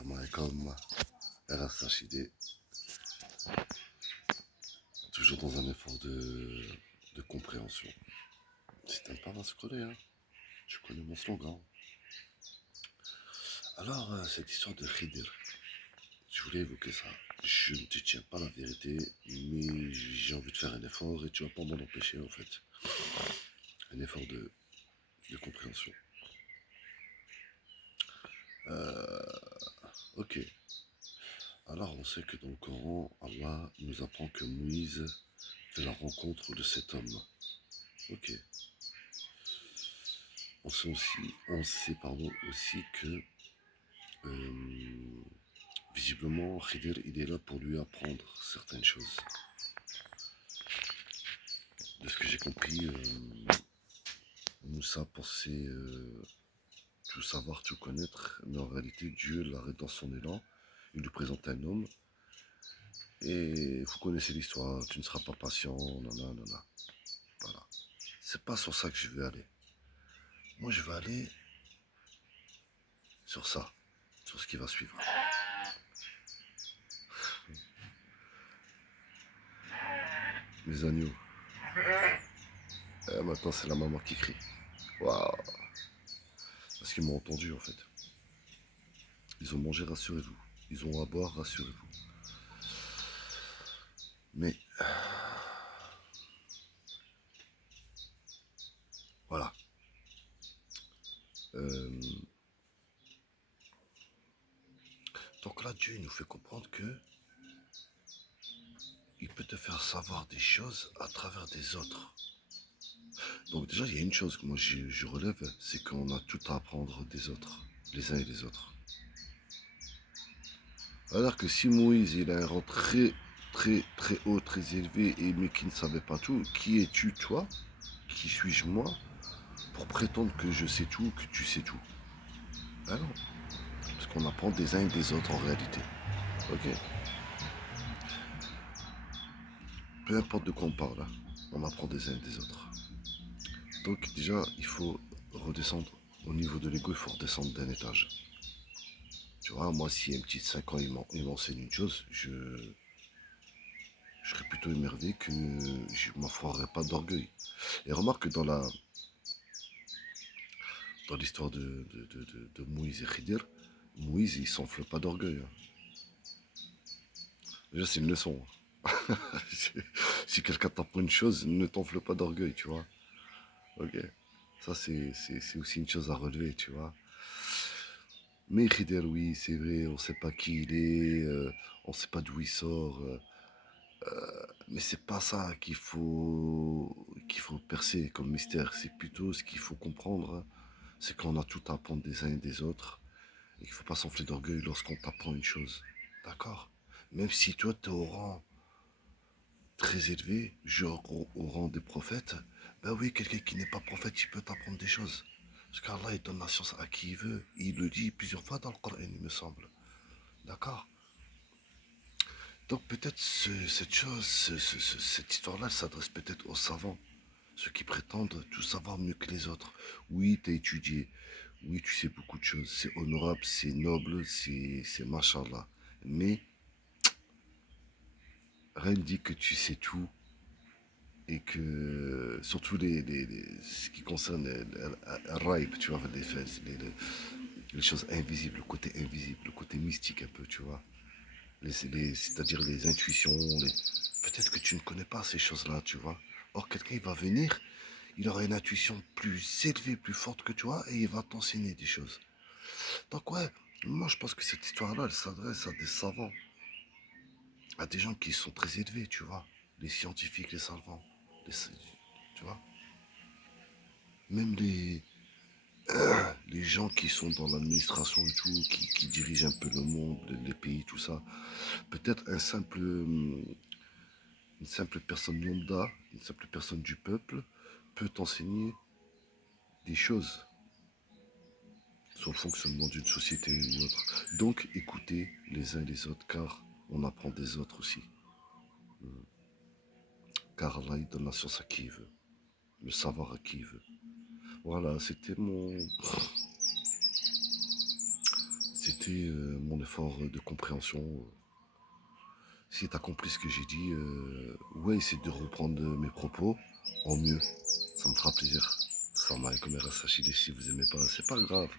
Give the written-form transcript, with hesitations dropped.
Salam alaikum, Rachidé, toujours dans un effort de compréhension. Si t'aimes pas, va se coller, hein. Tu connais mon slogan. Alors, cette histoire de Khidir, je voulais évoquer ça. Je ne te tiens pas la vérité, mais j'ai envie de faire un effort et tu vas pas m'en empêcher en fait. Un effort de compréhension. Ok. Alors, on sait que dans le Coran, Allah nous apprend que Moïse fait la rencontre de cet homme. Ok. On sait aussi que visiblement Khidir il est là pour lui apprendre certaines choses. De ce que j'ai compris, Moussa pensait tout savoir, tout connaître, mais en réalité Dieu l'arrête dans son élan. Il lui présente un homme et vous connaissez l'histoire, tu ne seras pas patient, nanana. Voilà. C'est pas sur ça que je veux aller. Moi je veux aller sur ça, sur ce qui va suivre. Mes agneaux. Maintenant c'est la maman qui crie. Waouh. Parce qu'ils m'ont entendu en fait. Ils ont mangé, rassurez-vous. Ils ont à boire, rassurez-vous. Mais voilà. Euh, donc là, Dieu nous fait comprendre que il peut te faire savoir des choses à travers des autres. Donc déjà, il y a une chose que moi je relève, c'est qu'on a tout à apprendre des autres, les uns et les autres. Alors que si Moïse, il a un rang très haut, très élevé, et mais qui ne savait pas tout, qui es-tu toi? Qui suis-je moi? Pour prétendre que je sais tout, que tu sais tout. Ben non. Parce qu'on apprend des uns et des autres en réalité. Ok. Peu importe de quoi on parle, hein, on apprend des uns et des autres. Donc déjà, il faut redescendre au niveau de l'ego, il faut redescendre d'un étage. Tu vois, moi, si un petit de 5 ans, il m'enseigne une chose, je serais plutôt émerveillé que je ne m'enfoirerais pas d'orgueil. Et remarque que dans l'histoire de Moïse et Khidir, Moïse, il s'enfle pas d'orgueil. Hein. Déjà, c'est une leçon. Si quelqu'un t'apprend une chose, ne t'enfle pas d'orgueil, tu vois. Ok. Ça, c'est aussi une chose à relever, tu vois. Mais Khidir, oui, c'est vrai, on ne sait pas qui il est, on ne sait pas d'où il sort. Mais c'est pas ça qu'il faut percer comme mystère. C'est plutôt ce qu'il faut comprendre, hein, c'est qu'on a tout à apprendre des uns et des autres. Et qu'il ne faut pas s'enfler d'orgueil lorsqu'on t'apprend une chose. D'accord? Même si toi, tu es au rang très élevé, genre au rang des prophètes, ben oui, quelqu'un qui n'est pas prophète, il peut t'apprendre des choses. Parce qu'Allah, il donne la science à qui il veut. Il le dit plusieurs fois dans le Coran, il me semble. D'accord? Donc peut-être cette chose, cette histoire-là, elle s'adresse peut-être aux savants, ceux qui prétendent tout savoir mieux que les autres. Oui, tu as étudié, oui, tu sais beaucoup de choses, c'est honorable, c'est noble, c'est machallah. Mais rien ne dit que tu sais tout et que, surtout ce qui concerne le raib, tu vois, les choses invisibles, le côté invisible, le côté mystique un peu, tu vois. C'est-à-dire les intuitions, peut-être que tu ne connais pas ces choses-là, tu vois. Or, quelqu'un il va venir, il aura une intuition plus élevée, plus forte que toi, et il va t'enseigner des choses. Donc ouais, moi je pense que cette histoire-là, elle s'adresse à des savants, à des gens qui sont très élevés, tu vois. Les scientifiques, les savants, tu vois. Même les gens qui sont dans l'administration et tout, qui dirigent un peu le monde, les pays, tout ça. Peut-être une simple personne lambda, une simple personne du peuple, peut enseigner des choses sur le fonctionnement d'une société ou autre. Donc écoutez les uns les autres, car on apprend des autres aussi. Car Allah il donne la science à qui il veut, le savoir à qui il veut. Voilà, c'était accepté mon effort de compréhension. Si tu as compris ce que j'ai dit, ouais, essaie de reprendre mes propos en mieux. Ça me fera plaisir. Salam alaikum et rasta si vous aimez pas, c'est pas grave.